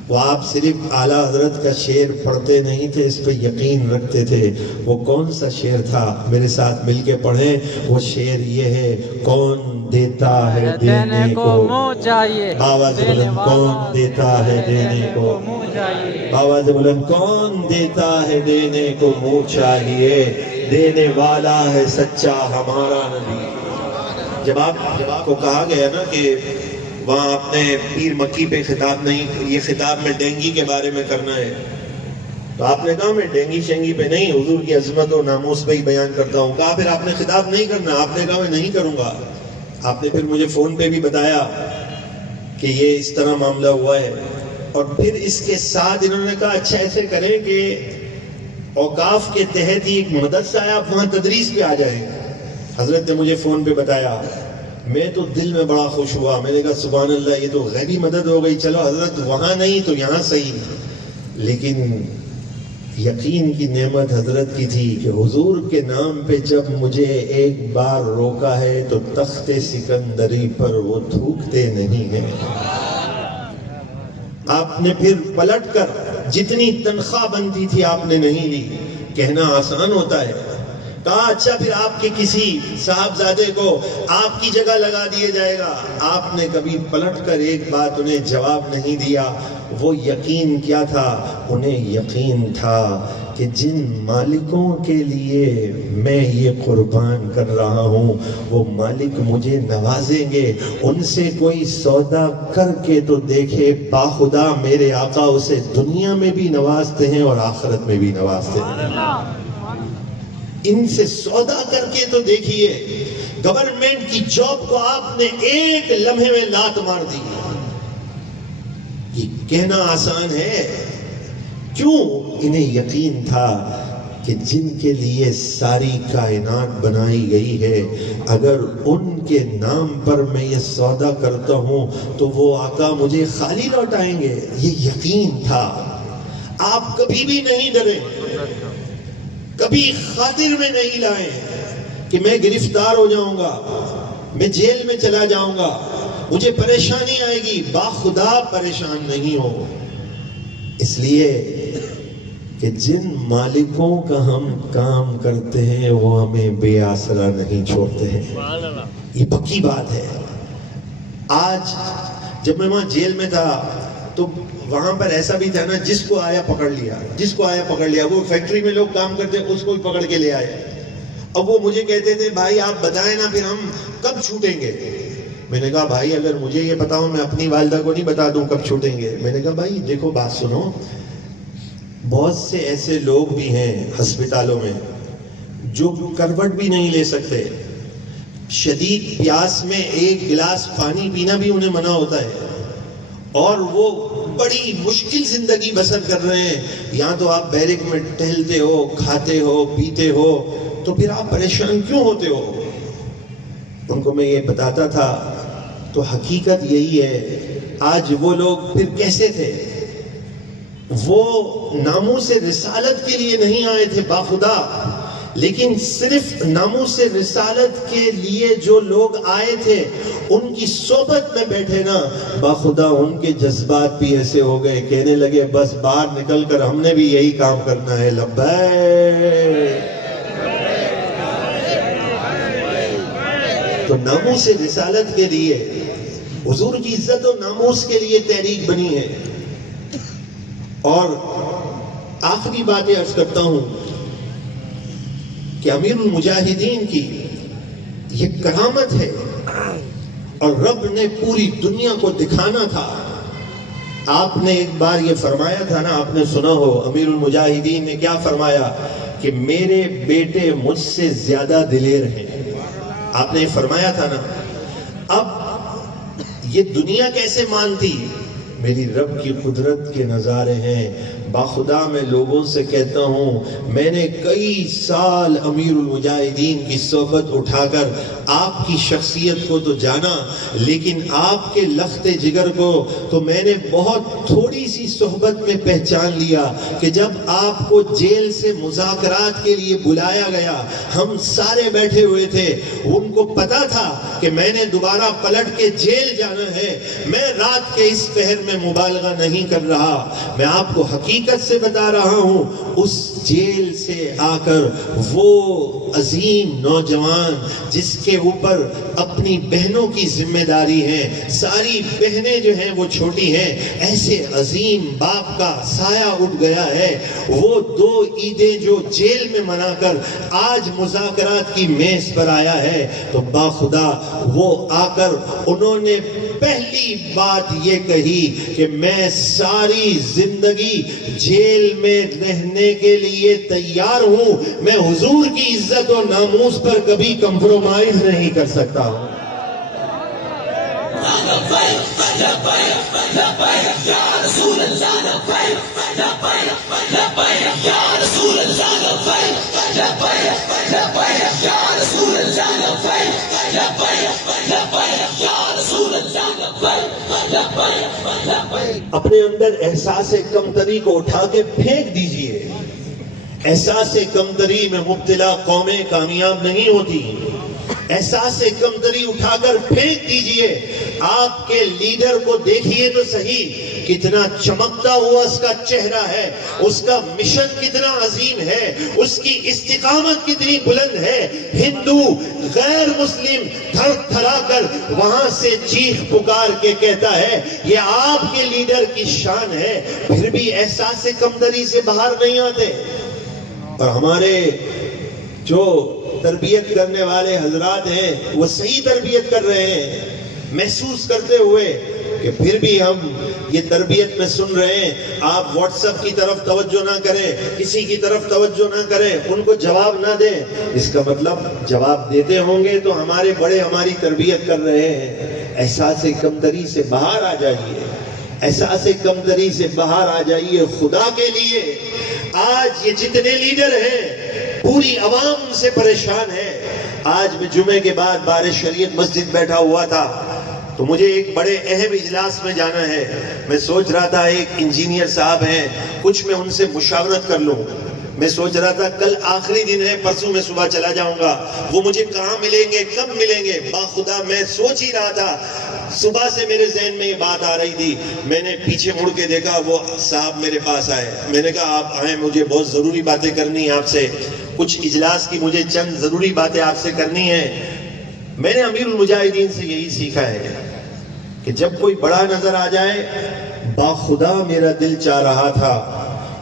وہ آپ صرف اعلیٰ حضرت کا شعر پڑھتے نہیں تھے، اس پہ یقین رکھتے تھے۔ وہ کون سا شعر تھا؟ میرے ساتھ مل کے پڑھیں۔ وہ شعر یہ ہے، کون دیتا ہے دینے کو منہ چاہیے، آواز بلند، کون دیتا ہے دینے کو منہ چاہیے، آواز بلند، کون دیتا ہے دینے کو منہ چاہیے، دینے والا ہے سچا ہمارا نبی۔ جب آپ کو کہا گیا نا کہ وہاں آپ نے پیر مکی پہ خطاب نہیں، یہ خطاب میں ڈینگی کے بارے میں کرنا ہے، تو آپ نے کہا میں ڈینگی شینگی پہ نہیں، حضور کی عظمت و ناموس پہ ہی بیان کرتا ہوں۔ کہا پھر آپ نے خطاب نہیں کرنا؟ آپ نے کہا میں نہیں کروں گا۔ آپ نے پھر مجھے فون پہ بھی بتایا کہ یہ اس طرح معاملہ ہوا ہے، اور پھر اس کے ساتھ انہوں نے کہا اچھا ایسے کریں کہ اوقاف کے تحت ہی ایک مدرسہ ہے، آپ وہاں تدریس پہ آ جائیں۔ حضرت نے مجھے فون پہ بتایا، میں تو دل میں بڑا خوش ہوا، میں نے کہا سبحان اللہ، یہ تو غیبی مدد ہو گئی، چلو حضرت وہاں نہیں تو یہاں صحیح۔ لیکن یقین کی نعمت حضرت کی تھی کہ حضور کے نام پہ جب مجھے ایک بار روکا ہے تو تخت سکندری پر وہ تھوکتے نہیں ہیں۔ آپ نے پھر پلٹ کر جتنی تنخواہ بنتی تھی آپ نے نہیں لی۔ کہنا آسان ہوتا ہے، کہا اچھا پھر آپ کے کسی صاحبزادے کو آپ کی جگہ لگا دیا جائے گا۔ آپ نے کبھی پلٹ کر ایک بات انہیں جواب نہیں دیا۔ وہ یقین کیا تھا؟ انہیں یقین تھا کہ جن مالکوں کے لیے میں یہ قربان کر رہا ہوں وہ مالک مجھے نوازیں گے۔ ان سے کوئی سودا کر کے تو دیکھے، باخدا میرے آقا اسے دنیا میں بھی نوازتے ہیں اور آخرت میں بھی نوازتے ہیں۔ ان سے سودا کر کے تو دیکھیے، گورنمنٹ کی جاب کو آپ نے ایک لمحے میں لات مار دی۔ یہ کہنا آسان ہے، کیوں؟ انہیں یقین تھا کہ جن کے لیے ساری کائنات بنائی گئی ہے، اگر ان کے نام پر میں یہ سودا کرتا ہوں تو وہ آقا مجھے خالی لوٹائیں گے۔ یہ یقین تھا۔ آپ کبھی بھی نہیں ڈرے، کبھی خاطر میں نہیں لائیں کہ میں گرفتار ہو جاؤں گا، میں جیل میں چلا جاؤں گا، مجھے پریشانی آئے گی۔ باخدا پریشان نہیں ہو، اس لیے کہ جن مالکوں کا ہم کام کرتے ہیں وہ ہمیں بے آسرا نہیں چھوڑتے ہیں. یہ پکی بات ہے. آج جب میں وہاں جیل میں تھا تو وہاں پر ایسا بھی تھا نا، جس کو آیا پکڑ لیا. وہ فیکٹری میں لوگ کام کرتے اس کو بھی پکڑ کے لے آئے. اب وہ مجھے کہتے تھے بھائی آپ بتائیں نا پھر ہم کب چھوٹیں گے. میں نے کہا بھائی اگر مجھے یہ بتاؤ میں اپنی والدہ کو نہیں بتا دوں کب چھوٹیں گے. میں نے کہا بھائی دیکھو بات سنو، بہت سے ایسے لوگ بھی ہیں ہسپتالوں میں جو کروٹ بھی نہیں لے سکتے. شدید پیاس میں ایک گلاس پانی پینا بھی انہیں منع ہوتا ہے، اور وہ بڑی مشکل زندگی بسر کر رہے ہیں. یہاں تو آپ بیرک میں ٹہلتے ہو، کھاتے ہو، پیتے ہو، تو پھر آپ پریشان کیوں ہوتے ہو؟ ان کو میں یہ بتاتا تھا تو حقیقت یہی ہے. آج وہ لوگ پھر کیسے تھے؟ وہ ناموس رسالت کے لیے نہیں آئے تھے باخدا، لیکن صرف ناموس رسالت کے لیے جو لوگ آئے تھے ان کی صحبت میں بیٹھے نا، باخدا ان کے جذبات بھی ایسے ہو گئے، کہنے لگے بس باہر نکل کر ہم نے بھی یہی کام کرنا ہے. لبیک. تو ناموس رسالت کے لیے، حضور کی عزت و ناموس کے لیے تحریک بنی ہے. اور آخری باتیں عرض کرتا ہوں کہ امیر المجاہدین کی یہ کرامت ہے اور رب نے پوری دنیا کو دکھانا تھا. آپ نے ایک بار یہ فرمایا تھا نا، آپ نے سنا ہو، امیر المجاہدین نے کیا فرمایا کہ میرے بیٹے مجھ سے زیادہ دلیر ہیں. آپ نے فرمایا تھا نا. اب یہ دنیا کیسے مانتی؟ میری رب کی قدرت کے نظارے ہیں. باخدا میں لوگوں سے کہتا ہوں، میں نے کئی سال امیر المجاہدین کی صحبت اٹھا کر آپ کی شخصیت کو تو جانا، لیکن آپ کے لخت جگر کو تو میں نے بہت تھوڑی سی صحبت میں پہچان لیا کہ جب آپ کو جیل سے مذاکرات کے لیے بلایا گیا، ہم سارے بیٹھے ہوئے تھے. ان کو پتا تھا کہ میں نے دوبارہ پلٹ کے جیل جانا ہے. میں رات کے اس پہر میں مبالغہ نہیں کر رہا، میں آپ کو حقیقت سے بتا رہا ہوں. اس جیل سے آ کر وہ عظیم نوجوان جس کے اوپر اپنی بہنوں کی ذمہ داری ہے، ساری بہنیں جو ہیں وہ چھوٹی ہیں، ایسے عظیم باپ کا سایہ اٹھ گیا ہے. وہ 2 عیدیں جو جیل میں منا کر آج مذاکرات کی میز پر آیا ہے، تو باخدا وہ آ کر انہوں نے پہلی بات یہ کہی کہ میں ساری زندگی جیل میں رہنے کے لیے تیار ہوں، میں حضور کی عزت و ناموس پر کبھی کمپرومائز نہیں کر سکتا ہوں. اپنے اندر احساس کمتری کو اٹھا کے پھینک دیجئے. احساس کمتری میں مبتلا قومیں کامیاب نہیں ہوتی. احساس کمتری اٹھا کر پھینک دیجئے. آپ کے لیڈر کو دیکھیے تو صحیح، کتنا چمکتا ہوا اس کا چہرہ ہے، اس کا مشن کتنا عظیم ہے، اس کی استقامت کتنی بلند ہے. ہندو غیر مسلم تھر تھرا کر وہاں سے چیخ پکار کے کہتا ہے یہ آپ کے لیڈر کی شان ہے، پھر بھی احساس کمتری سے باہر نہیں آتے. اور ہمارے جو تربیت کرنے والے حضرات ہیں وہ صحیح تربیت کر رہے ہیں، محسوس کرتے ہوئے کہ پھر بھی ہم یہ تربیت میں سن رہے ہیں. آپ واٹس ایپ کی طرف توجہ نہ کریں، کسی کی طرف توجہ نہ کریں، ان کو جواب نہ دیں. اس کا مطلب جواب دیتے ہوں گے تو ہمارے بڑے ہماری تربیت کر رہے ہیں. احساس کمتری سے باہر آ جائیے، احساس کمتری سے باہر آ جائیے خدا کے لیے. آج یہ جتنے لیڈر ہیں پوری عوام ان سے پریشان ہے. آج میں جمعے کے بعد بار شریعت مسجد بیٹھا ہوا تھا تو مجھے ایک بڑے اہم اجلاس میں جانا ہے. میں سوچ رہا تھا ایک انجینئر صاحب ہیں، کچھ میں ان سے مشاورت کر لوں. میں سوچ رہا تھا کل آخری دن ہے، پرسوں میں صبح چلا جاؤں گا، وہ مجھے کہاں ملیں گے، کب ملیں گے؟ باخدا میں سوچ ہی رہا تھا، صبح سے میرے ذہن میں یہ بات آ رہی تھی. میں نے پیچھے مڑ کے دیکھا، وہ صاحب میرے پاس آئے. میں نے کہا آپ آئیں، مجھے بہت ضروری باتیں کرنی ہیں آپ سے، کچھ اجلاس کی مجھے چند ضروری باتیں آپ سے کرنی ہیں. میں نے امیر المجاہدین سے یہی سیکھا ہے کہ جب کوئی بڑا نظر آ جائے، باخدا میرا دل چاہ رہا تھا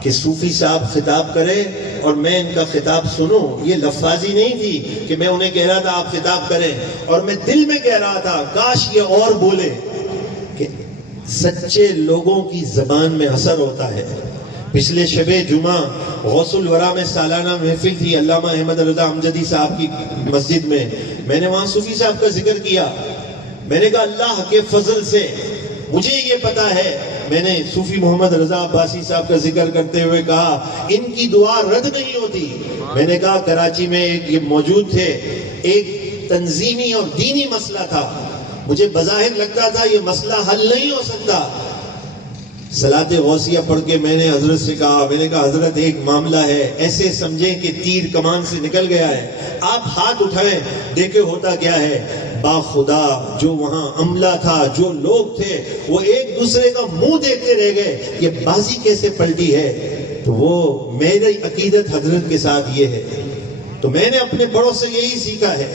کہ صوفی صاحب خطاب کرے اور میں ان کا خطاب سنوں. یہ لفاظی نہیں تھی کہ میں انہیں کہہ رہا تھا آپ خطاب کریں، اور میں دل میں کہہ رہا تھا کاش یہ اور بولے کہ سچے لوگوں کی زبان میں اثر ہوتا ہے. پچھلے شب جمعہ غوث الورا میں سالانہ محفل تھی علامہ احمد رضا امجدی صاحب کی مسجد میں. میں نے وہاں صوفی صاحب کا ذکر کیا. میں نے کہا اللہ کے فضل سے مجھے یہ پتا ہے، میں نے صوفی محمد رضا عباسی صاحب کا ذکر کرتے ہوئے کہا ان کی دعا رد نہیں ہوتی. میں نے کہا کراچی میں ایک یہ موجود تھے، ایک تنظیمی اور دینی مسئلہ تھا، مجھے بظاہر لگتا تھا یہ مسئلہ حل نہیں ہو سکتا. صلاۃ غوثیہ پڑھ کے میں نے حضرت سے کہا، میں نے کہا حضرت ایک معاملہ ہے، ایسے سمجھیں کہ تیر کمان سے نکل گیا ہے، آپ ہاتھ اٹھائیں دیکھیں ہوتا کیا ہے. باخدا جو وہاں عملہ تھا، جو لوگ تھے، وہ ایک دوسرے کا منہ دیکھتے رہ گئے یہ بازی کیسے پلٹی ہے. تو وہ میری عقیدت حضرت کے ساتھ یہ ہے. تو میں نے اپنے بڑوں سے یہی سیکھا ہے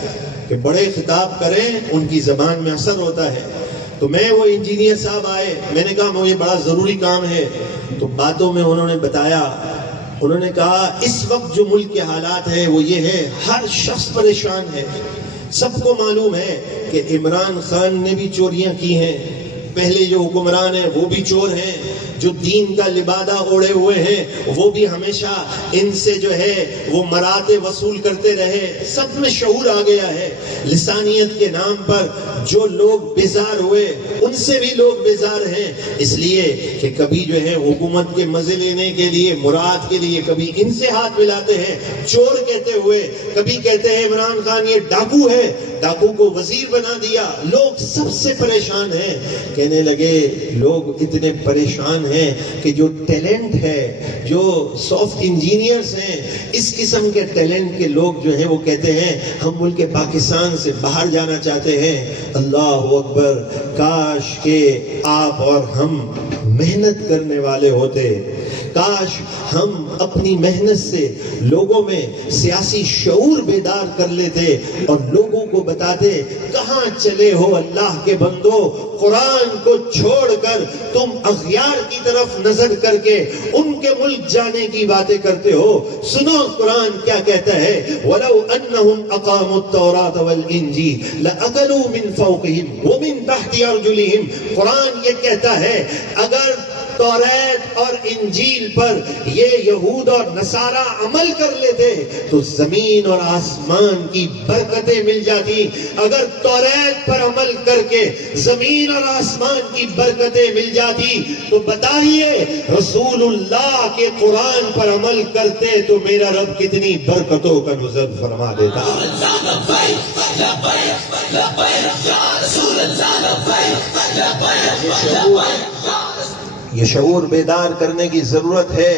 کہ بڑے خطاب کریں، ان کی زبان میں اثر ہوتا ہے. تو میں وہ انجینئر صاحب آئے، میں نے کہا مجھے بڑا ضروری کام ہے. تو باتوں میں انہوں نے بتایا، انہوں نے کہا اس وقت جو ملک کے حالات ہیں وہ یہ ہے، ہر شخص پریشان ہے. سب کو معلوم ہے کہ عمران خان نے بھی چوریاں کی ہیں، پہلے جو حکمران ہیں وہ بھی چور ہیں، جو دین کا لبادہ اوڑے ہوئے ہیں وہ بھی ہمیشہ ان سے جو ہے وہ مراتب وصول کرتے رہے. سب میں شعور آ گیا ہے. لسانیت کے نام پر جو لوگ بیزار ہوئے ان سے بھی لوگ بیزار ہیں، اس لیے کہ کبھی جو ہے حکومت کے مزے لینے کے لیے، مراد کے لیے کبھی ان سے ہاتھ ملاتے ہیں چور کہتے ہوئے، کبھی کہتے ہیں عمران خان یہ ڈاکو ہے، ڈاکو کو وزیر بنا دیا. لوگ سب سے پریشان ہیں. کہنے لگے لوگ اتنے پریشان ہیں کہ جو ٹیلنٹ ہے، جو سافٹ انجینئرز ہیں، اس قسم کے ٹیلنٹ کے لوگ جو ہیں وہ کہتے ہیں ہم ملک پاکستان سے باہر جانا چاہتے ہیں. اللہ اکبر، کاش کہ آپ اور ہم محنت کرنے والے ہوتے، کاش ہم اپنی محنت سے لوگوں میں سیاسی شعور بیدار کر لیتے اور لوگوں کو بتاتے کہاں چلے ہو اللہ کے بندو، قرآن کو چھوڑ کر تم اغیار کی طرف نظر کر کے ان کے ملک جانے کی باتیں کرتے ہو. سنو قرآن کیا کہتا ہے، وَلَوْ أَنَّهُمْ أَقَامُوا التَّوْرَاةَ وَالْإِنْجِيلَ لَأَكَلُوا مِنْ فَوْقِهِمْ وَمِنْ تَحْتِ أَرْجُلِهِمْ. قرآن یہ کہتا ہے اگر توریت اور انجیل پر یہ یہود اور نصارہ عمل کر لیتے تو زمین اور آسمان کی برکتیں مل جاتی. اگر توریت پر عمل کر کے زمین اور آسمان کی برکتیں مل جاتی تو بتائیے رسول اللہ کے قرآن پر عمل کرتے تو میرا رب کتنی برکتوں کا نزول فرما دیتا. یہ شعور بیدار کرنے کی ضرورت ہے.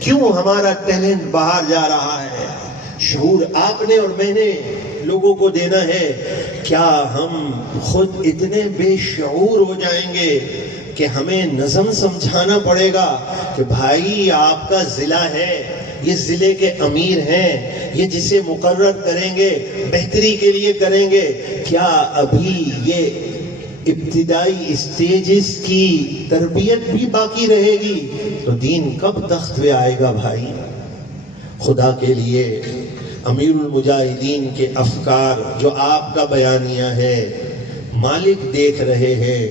کیوں ہمارا ٹیلنٹ باہر جا رہا ہے؟ شعور آپ نے اور میں نے لوگوں کو دینا ہے. کیا ہم خود اتنے بے شعور ہو جائیں گے کہ ہمیں نظم سمجھانا پڑے گا کہ بھائی آپ کا ضلع ہے، یہ ضلع کے امیر ہیں، یہ جسے مقرر کریں گے بہتری کے لیے کریں گے. کیا ابھی یہ ابتدائی اسٹیجز کی تربیت بھی باقی رہے گی تو دین کب تخت پہ آئے گا بھائی؟ خدا کے لیے امیر المجاہدین کے افکار جو آپ کا بیانیہ ہے مالک دیکھ رہے ہیں،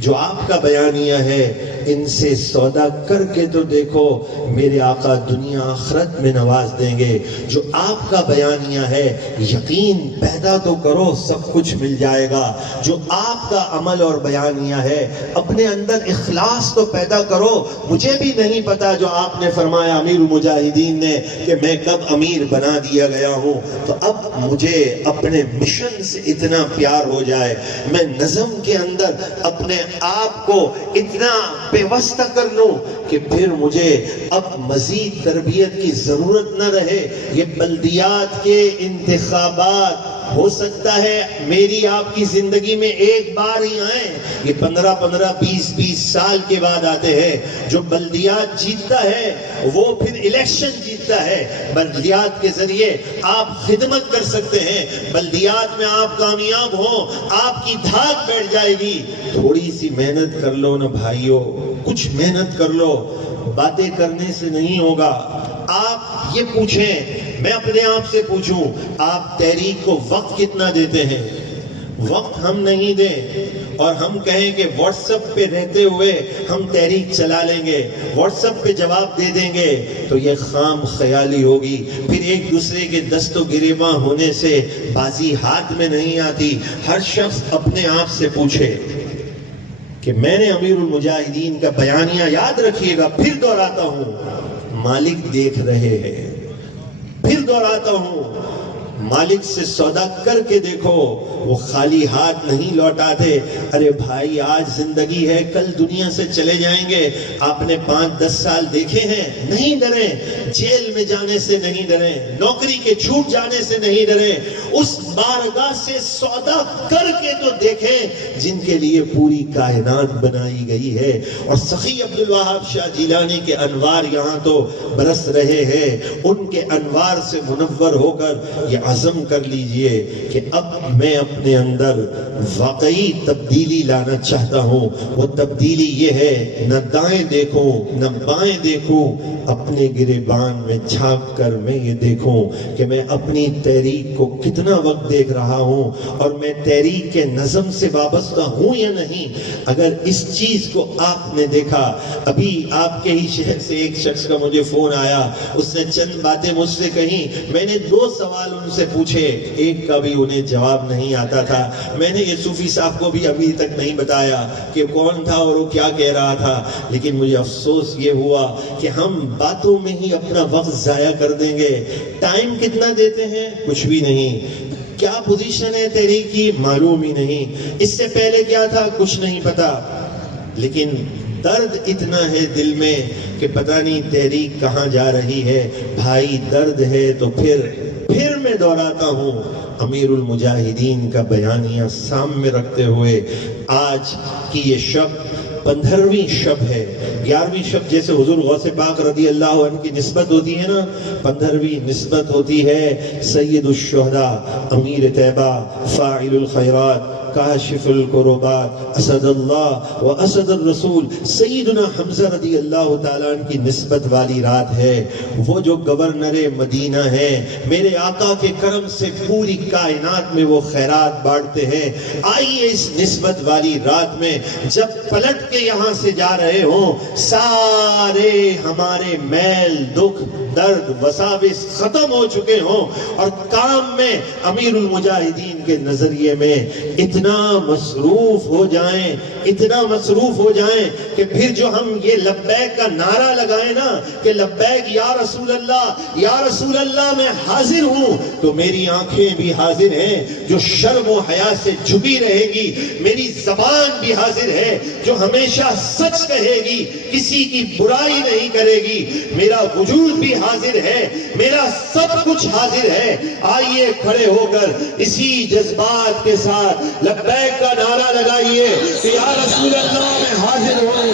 جو آپ کا بیانیہ ہے ان سے سودا کر کے تو دیکھو میرے آقا دنیا آخرت میں نواز دیں گے. جو آپ کا بیانیہ ہے یقین پیدا تو کرو سب کچھ مل جائے گا. جو آپ کا عمل اور بیانیہ ہے اپنے اندر اخلاص تو پیدا کرو. مجھے بھی نہیں پتا جو آپ نے فرمایا امیر المجاہدین نے کہ میں کب امیر بنا دیا گیا ہوں، تو اب مجھے اپنے مشن سے اتنا پیار ہو جائے میں نظم کے اندر اپنے آپ کو اتنا پیوستہ کر لوں کہ پھر مجھے اب مزید تربیت کی ضرورت نہ رہے. یہ بلدیات کے انتخابات ہو سکتا ہے میری آپ کی زندگی میں ایک بار ہی آئیں. یہ 15 20 سال کے بعد آتے ہیں. جو بلدیات جیتتا ہے وہ پھر الیکشن جیتتا ہے. بلدیات کے ذریعے آپ خدمت کر سکتے ہیں. بلدیات میں آپ کامیاب ہوں, آپ کی دھاک بیٹھ جائے گی. تھوڑی سی محنت کر لو نا بھائیو, کچھ محنت کر لو. باتیں کرنے سے نہیں ہوگا. آپ یہ پوچھیں, میں اپنے آپ سے پوچھوں, آپ تحریک کو وقت کتنا دیتے ہیں؟ وقت ہم نہیں دیں اور ہم کہیں کہ واٹس ایپ پہ رہتے ہوئے ہم تحریک چلا لیں گے, واٹس ایپ پہ جواب دے دیں گے, تو یہ خام خیالی ہوگی. پھر ایک دوسرے کے دست و گریباں ہونے سے بازی ہاتھ میں نہیں آتی. ہر شخص اپنے آپ سے پوچھے کہ میں نے امیر المجاہدین کا بیانیہ یاد رکھیے گا, پھر دہراتا ہوں, مالک دیکھ رہے ہیں. پھر دہراتا ہوں, مالک سے سودا کر کے دیکھو, وہ خالی ہاتھ نہیں لوٹاتے. ارے بھائی آج زندگی ہے, کل دنیا سے چلے جائیں گے. آپ نے 5-10 سال دیکھے ہیں, نہیں ڈریں. جیل میں جانے سے نہیں ڈریں, نوکری کے چھوٹ جانے سے نہیں ڈریں. اس بارگاہ سے سودا کر کے تو دیکھیں جن کے لیے پوری کائنات بنائی گئی ہے. اور سخی عبد الوہاب شاہ جیلانی کے انوار یہاں تو برس رہے ہیں. ان کے انوار سے منور ہو کر یہ عزم کر لیجئے کہ اب میں اپنے اندر واقعی تبدیلی لانا چاہتا ہوں. وہ تبدیلی یہ ہے, نہ دائیں دیکھوں نہ بائیں دیکھوں, اپنے گریبان میں جھانک کر میں یہ دیکھوں کہ میں اپنی تحریک کو کتنا وقت دیکھ رہا ہوں اور میں تحریک کے نظم سے وابستہ ہوں یا نہیں. اگر اس چیز کو آپ نے دیکھا, ابھی آپ کے ہی شہر سے ایک شخص کا مجھے فون آیا, اس نے چند باتیں مجھ سے کہیں. میں نے 2 سوال ان سے پوچھے, ایک کا بھی انہیں جواب نہیں آتا تھا. میں نے یہ صوفی صاحب کو بھی ابھی تک نہیں بتایا کہ کون تھا اور وہ کیا کہہ رہا تھا. لیکن مجھے افسوس یہ ہوا کہ ہم باتوں میں ہی اپنا وقت ضائع کر دیں گے. ٹائم کتنا دیتے ہیں؟ کچھ بھی نہیں. کیا پوزیشن ہے تحریک کی؟ معلوم ہی نہیں. اس سے پہلے کیا تھا؟ کچھ نہیں پتا. لیکن درد اتنا ہے دل میں کہ پتہ نہیں تحریک کہاں جا رہی ہے. بھائی درد ہے تو پھر میں دہراتا ہوں, امیر المجاہدین کا بیانیہ سامنے رکھتے ہوئے آج کی یہ شب 15ویں شب ہے. 11ویں شب جیسے حضور غوث پاک رضی اللہ عنہ کی نسبت ہوتی ہے نا, 15ویں نسبت ہوتی ہے سید الشہداء, امیر طیبہ, فاعل الخیرات, کاشف الکربات, اسد اللہ و اسد الرسول, سیدنا حمزہ رضی اللہ تعالیٰ عنہ کی نسبت والی رات ہے. وہ جو گورنر مدینہ ہے, میرے آقا کے کرم سے پوری کائنات میں وہ خیرات بانٹتے ہیں. آئیے اس نسبت والی رات میں جب پلٹ کے یہاں سے جا رہے ہوں, سارے ہمارے میل, دکھ, درد, وساوس ختم ہو چکے ہوں اور کام میں امیر المجاہدین کے نظریے میں اتنا مصروف ہو جائیں, اتنا مصروف ہو جائیں کہ پھر جو ہم یہ لبیک کا نعرہ لگائیں نا کہ لبیک یا رسول اللہ, یا رسول اللہ میں حاضر ہوں, تو میری آنکھیں بھی حاضر ہیں جو شرم و حیا سے جھکی رہے گی, میری زبان بھی حاضر ہے جو ہمیشہ سچ کہے گی, کسی کی برائی نہیں کرے گی, میرا وجود بھی حاضر ہے, میرا سب کچھ حاضر ہے. آئیے کھڑے ہو کر اسی جذبات کے ساتھ لبیک کا نعرہ لگائیے کہ یا رسول اللہ میں حاضر ہوں.